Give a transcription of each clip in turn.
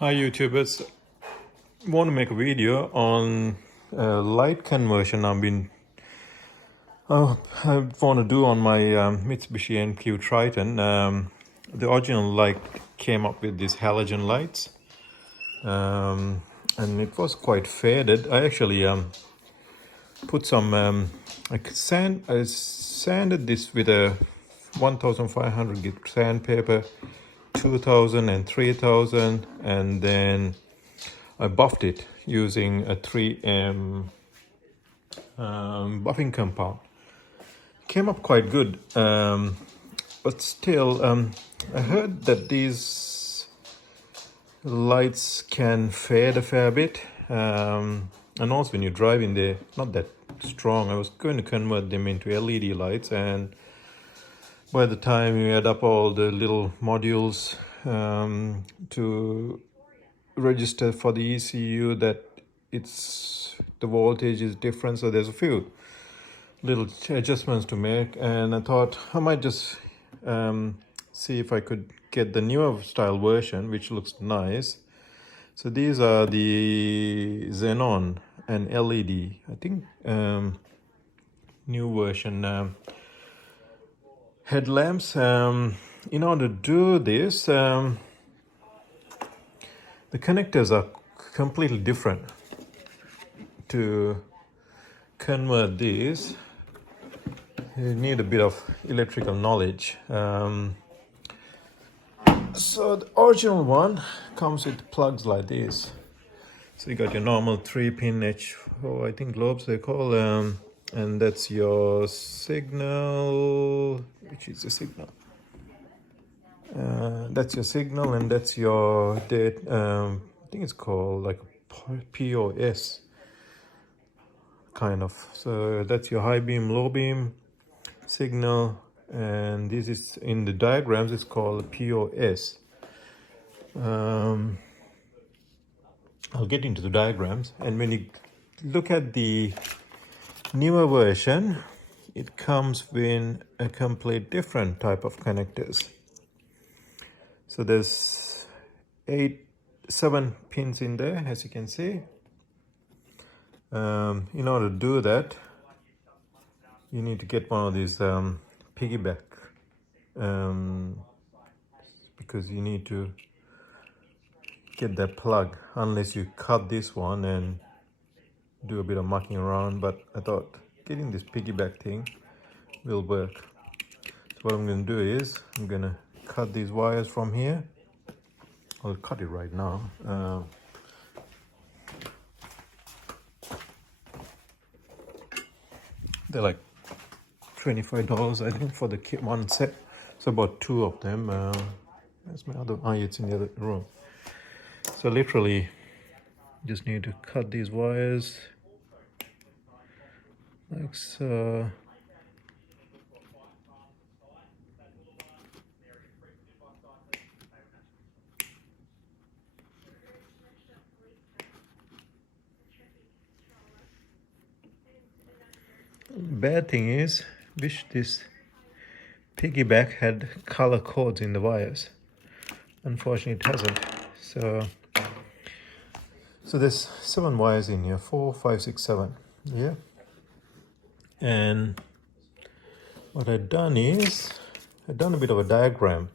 Hi YouTubers, want to make a video on light conversion I want to do on my Mitsubishi MQ Triton. The original light came up with these halogen lights, and it was quite faded. I actually put some I sanded this with a 1500 grit sandpaper, 2000 and 3000, and then I buffed it using a 3M buffing compound. Came up quite good, but still, I heard that these lights can fade a fair bit, and also when you're driving, they're not that strong. I was going to convert them into LED lights, and by the time you add up all the little modules to register for the ECU, that the voltage is different, so there's a few little adjustments to make, and I thought I might just see if I could get the newer style version, which looks nice. So these are the xenon and LED, I think, new version headlamps. In order to do this, the connectors are completely different. To convert these, you need a bit of electrical knowledge. So the original one comes with plugs like this. So you got your normal 3-pin H4, I think globes they call, and that's your signal. Which is the signal? That's your signal, and that's your I think it's called like POS kind of. So that's your high beam, low beam signal, and this is in the diagrams, it's called POS. I'll get into the diagrams, and when you look at the newer version, it comes with a complete different type of connectors. So there's 7 pins in there, as you can see. In order to do that, you need to get one of these piggyback, because you need to get that plug, unless you cut this one and do a bit of mucking around. But I thought getting this piggyback thing will work. So what I'm going to do is I'm going to cut these wires from here. I'll cut it right now. They're like $25, I think, for the kit one set. So about 2 of them. Where's my other? It's in the other room. So literally, just need to cut these wires like so. Bad thing is, wish this piggyback had color codes in the wires. Unfortunately, it hasn't. So there's 7 wires in here, 4, 5, 6, 7. Yeah. And what I've done is, I've done a bit of a diagram.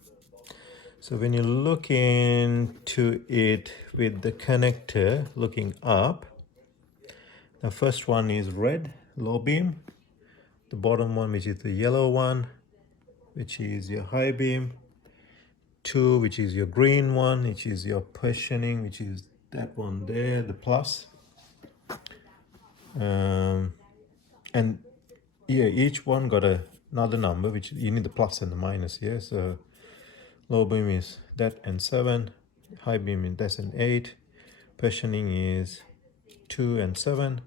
So when you look into it with the connector looking up, the first one is red, low beam. The bottom one, which is the yellow one, which is your high beam. 2, which is your green one, which is your positioning, which is that one there, the plus. And yeah, each one got another number, which you need the plus and the minus here. So low beam is that and 7, high beam is that's and 8, positioning is 2 and 7,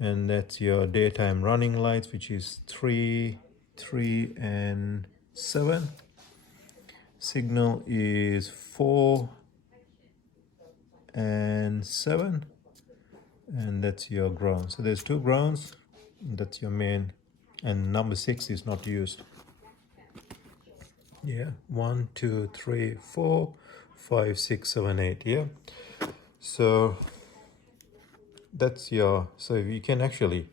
and that's your daytime running lights, which is 3, 3 and 7. Signal is 4 and 7, and that's your ground. So there's 2 grounds, that's your main, and number 6 is not used. Yeah, 1, 2, 3, 4, 5, 6, 7, 8. Yeah. So that's your, so you can actually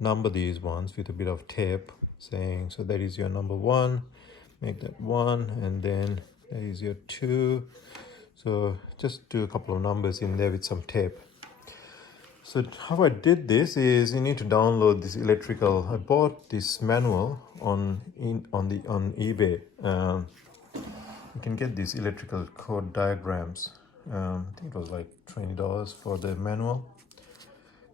number these ones with a bit of tape, saying, so that is your number 1, make that 1, and then that is your 2. So just do a couple of numbers in there with some tape. So how I did this is, you need to download this electrical. I bought this manual on eBay. You can get these electrical code diagrams. I think it was like $20 for the manual.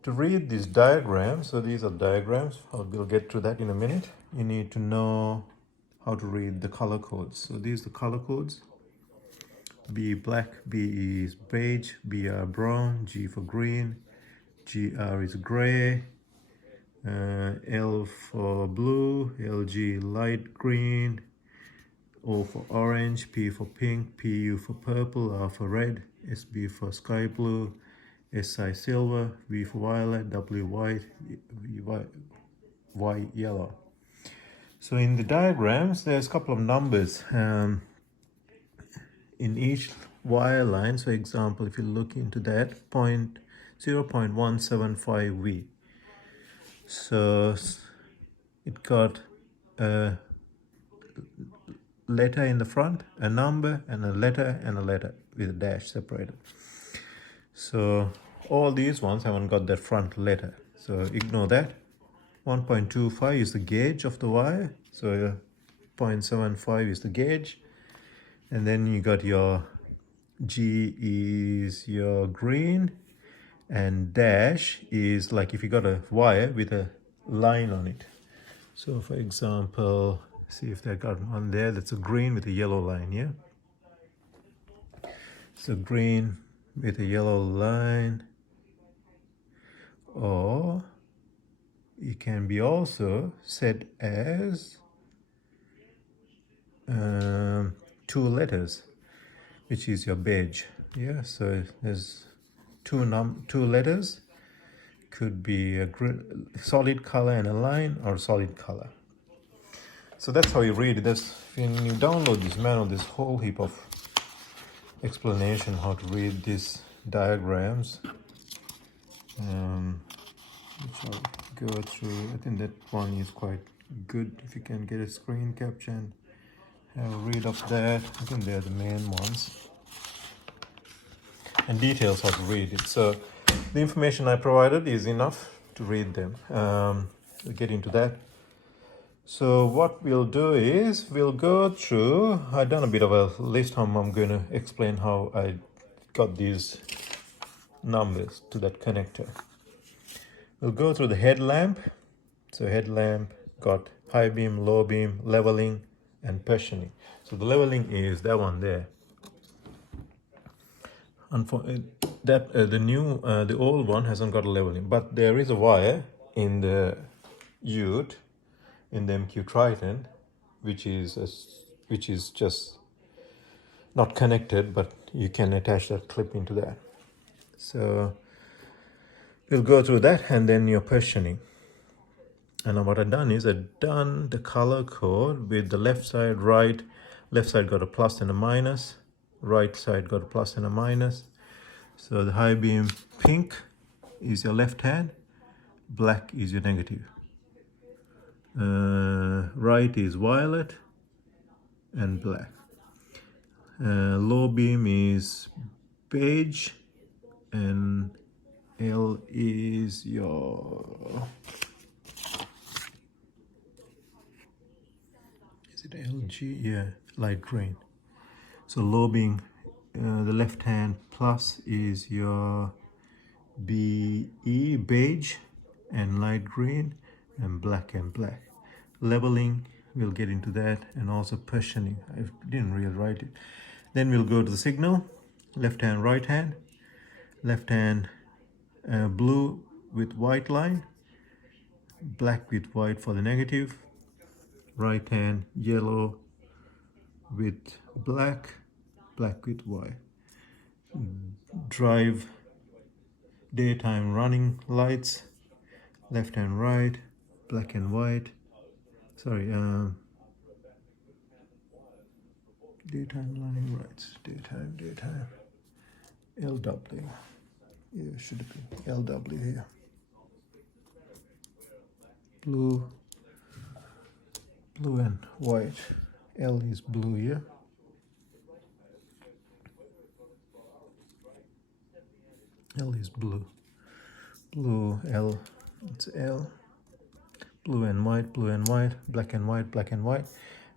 To read these diagrams, so these are diagrams, we'll get to that in a minute. You need to know how to read the color codes. So these are the color codes. B black, B is beige, BR brown, G for green, GR is gray, L for blue, LG light green, O for orange, P for pink, PU for purple, R for red, SB for sky blue, SI silver, V for violet, W white, Y yellow. So in the diagrams, there's a couple of numbers in each wire line. So example, if you look into that, 0.175 V. So it got a letter in the front, a number, and a letter with a dash separated. So all these ones haven't got that front letter, so ignore that. 1.25 is the gauge of the wire, so 0.75 is the gauge. And then you got your G is your green, and dash is like if you got a wire with a line on it. So for example, see if they got one there, that's a green with a yellow line. Yeah, so green with a yellow line. Or it can be also set as 2 letters, which is your beige. Yeah, so there's two letters, could be a solid color and a line, or solid color. So that's how you read it. When you download this manual, this whole heap of explanation how to read these diagrams, which I'll go through. I think that one is quite good if you can get a screen capture and have a read of that. I think they're the main ones, and details how to read it. So the information I provided is enough to read them. We'll get into that. So what we'll do is we'll go through, I've done a bit of a list how I'm going to explain how I got these numbers to that connector. We'll go through the headlamp. So headlamp got high beam, low beam, leveling, and positioning. So the leveling is that one there. The old one hasn't got a leveling, but there is a wire in the ute in the MQ Triton, which is just not connected, but you can attach that clip into that. So we'll go through that, and then your positioning. And what I've done is I've done the color code with the left side, right. Left side got a plus and a minus. Right side got a plus and a minus. So the high beam pink is your left hand. Black is your negative. Right is violet and black. Low beam is beige, and L is your, is it LG? Yeah, light green. So low beam, the left hand plus is your BE, beige, and light green, and black and black. Leveling, we'll get into that, and also positioning. I didn't really write it. Then we'll go to the signal, left hand, right hand. Left hand blue with white line, black with white for the negative. Right hand yellow with black, black with white. Drive daytime running lights, left and right, black and white. Sorry, Daytime running lights, daytime, LW. Yeah, should be LW here. Blue and white. L is blue here. L is blue. Blue, L, it's L. Blue and white, black and white.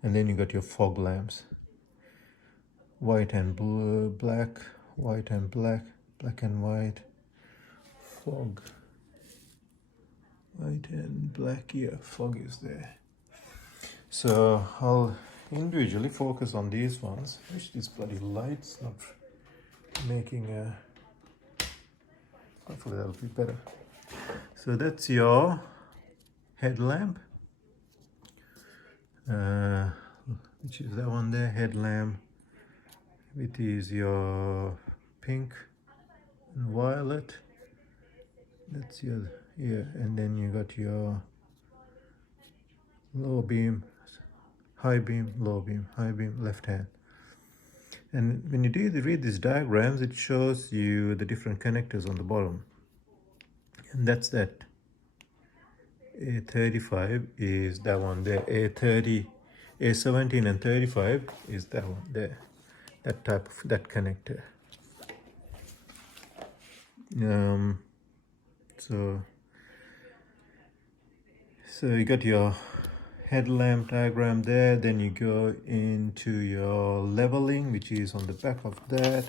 And then you got your fog lamps. White and blue, black, white and black and white. Fog. White and black, yeah, fog is there. So I'll individually focus on these ones. Wish this bloody light's not making a... Hopefully that'll be better. So that's your headlamp, which is that one there, headlamp. It is your pink and violet. That's your, yeah, and then you got your low beam, high beam, low beam, high beam, left hand. And when you read these diagrams, it shows you the different connectors on the bottom. And that's that. A35 is that one there. A30, A17 and 35 is that one there. That type of, that connector. So you got your headlamp diagram there, then you go into your leveling, which is on the back of that.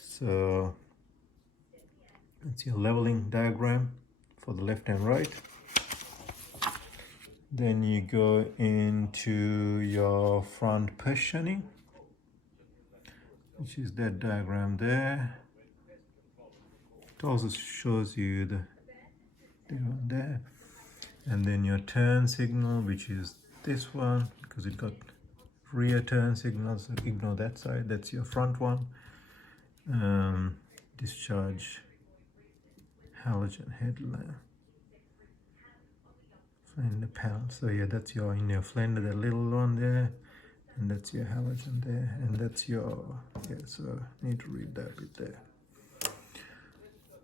So it's your leveling diagram for the left and right. Then you go into your front positioning, which is that diagram there. It also shows you the one there. And then your turn signal, which is this one, because it got rear turn signals, so ignore that side. That's your front one. Discharge halogen headlamp. Fender panel. So yeah, that's your in your fender, that little one there, and that's your halogen there, and that's your, yeah, so need to read that bit there.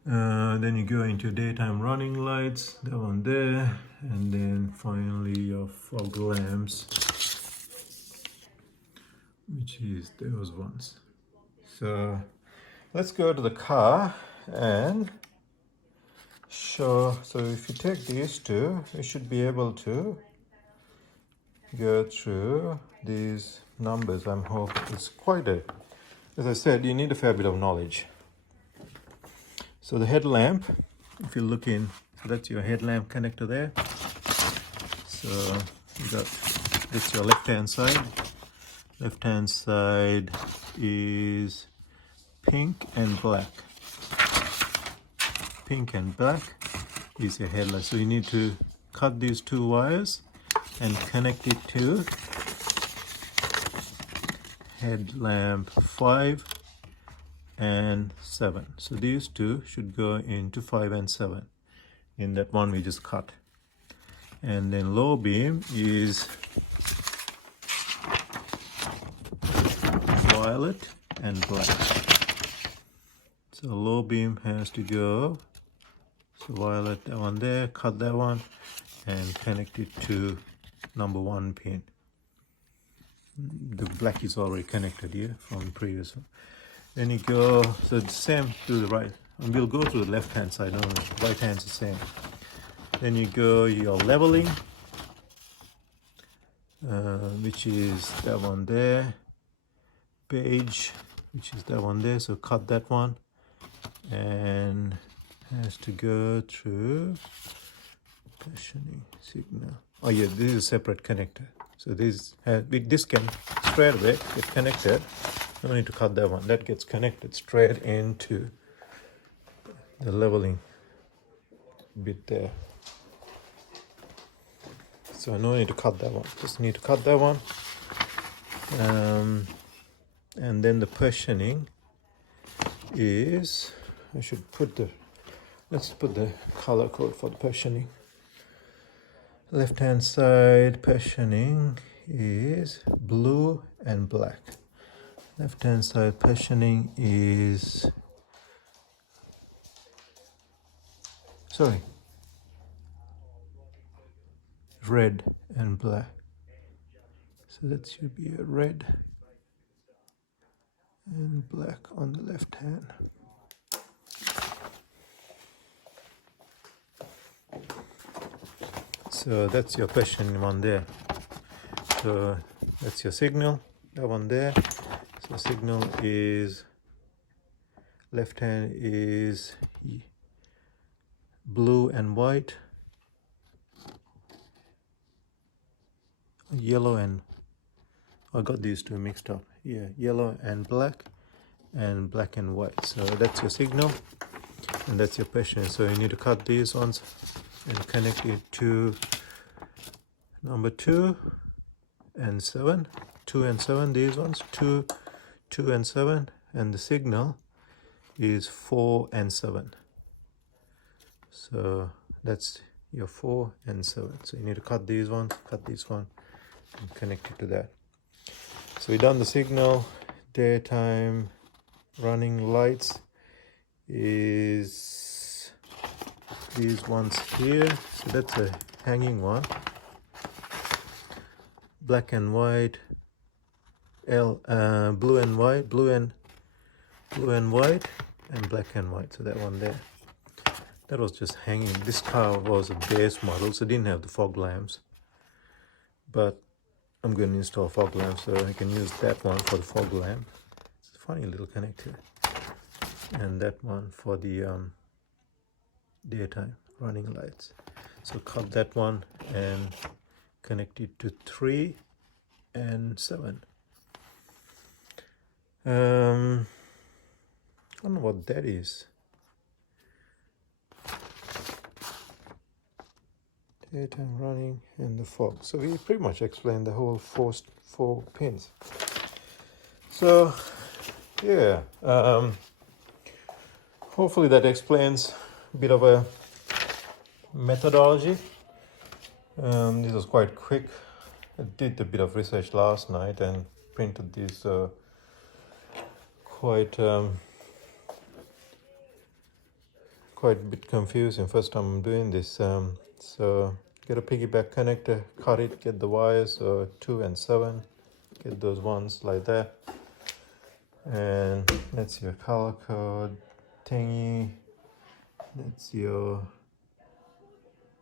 Then you go into daytime running lights, that one there, and then finally your fog lamps, which is those ones. So let's go to the car and show. So if you take these two, you should be able to go through these numbers. I'm hoping it's quite a, as I said, you need a fair bit of knowledge. So the headlamp, if you look in, so that's your headlamp connector there. So you got, that's your left hand side. Left hand side is pink and black. Pink and black is your headlight. So you need to cut these two wires and connect it to headlamp 5 and 7. So these two should go into 5 and 7 in that one we just cut. And then low beam is violet and black. So low beam has to go, so violet, that one there, cut that one and connect it to number 1 pin. The black is already connected here from the previous one. Then you go, so the same to the right, and we'll go to the left hand side only, right hand's the same. Then you go your leveling, which is that one there, page, which is that one there, so cut that one, and has to go through positioning signal. Oh yeah, this is a separate connector. So this can straight away get connected. No need to cut that one. That gets connected straight into the leveling bit there. So no need to cut that one. Just need to cut that one. And then the positioning is, I should put the, let's put the color code for the positioning. Left hand side positioning is blue and black. Left hand side positioning is, sorry, red and black. So that should be a red and black on the left hand. So that's your position one there. So that's your signal, that one there. So signal is, left hand is blue and white, yellow and, I got these two mixed up. Yeah, yellow and black and white. So that's your signal and that's your position. So you need to cut these ones and connect it to number 2 and 7. 2 and 7, these ones, 2 and 7, and the signal is 4 and 7. So that's your 4 and 7. So you need to cut these ones, cut this one, and connect it to that. So we done the signal. Daytime running lights is these ones here. So that's a hanging one. Black and white, blue and white, blue and white, and black and white. So that one there, that was just hanging. This car was a base model, so it didn't have the fog lamps, but I'm going to install fog lamps, so I can use that one for the fog lamp. It's a funny little connector, and that one for the daytime running lights. So cut that one and connect it to 3 and 7. I don't know what that is. Daytime running and the fog. So we pretty much explained the whole four pins. So yeah, hopefully that explains a bit of a methodology. This was quite quick. I did a bit of research last night and printed this quite a bit confusing. First time I'm doing this. So get a piggyback connector, cut it, get the wires, 2 and 7, get those ones like that. And that's your color code thingy. That's your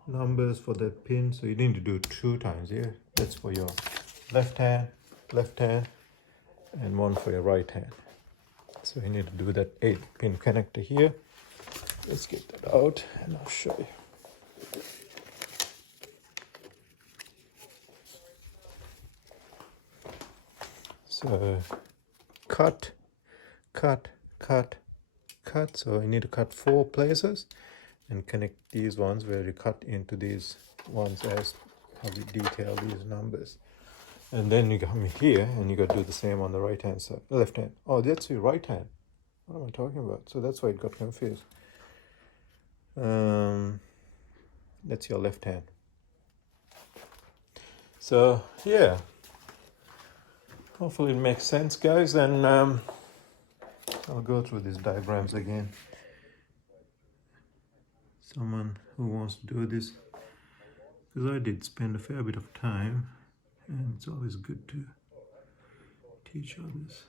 numbers for that pin. So you need to do 2 times here. That's for your left hand, and one for your right hand. So you need to do that 8-pin connector here. Let's get that out and I'll show you. So cut. So you need to cut 4 places and connect these ones where you cut into these ones as how we detail these numbers. And then you come here and you got to do the same on the right hand side, left hand. Oh, that's your right hand. What am I talking about? So that's why it got confused. That's your left hand. So yeah, hopefully it makes sense, guys. And I'll go through these diagrams again. Someone who wants to do this, because I did spend a fair bit of time, and it's always good to teach others.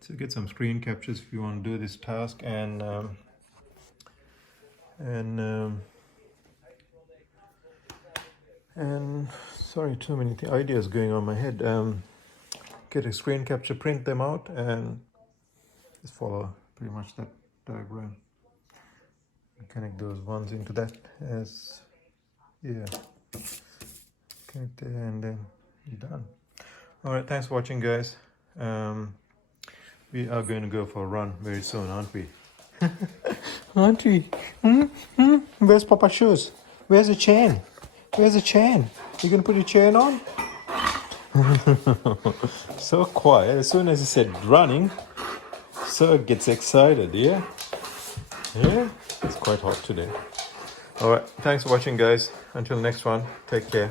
So get some screen captures if you want to do this task, and sorry, too many ideas going on in my head. Get a screen capture, print them out, and just follow pretty much that diagram. Connect those ones into that as, yeah, connect there, and then you're done. All right, thanks for watching, guys. We are going to go for a run very soon, aren't we? Aren't we? Where's Papa's shoes? Where's the chain? Where's the chain? You gonna put your chain on? So quiet. As soon as he said running, so it gets excited, yeah? Yeah, it's quite hot today. All right, thanks for watching, guys. Until next one, take care.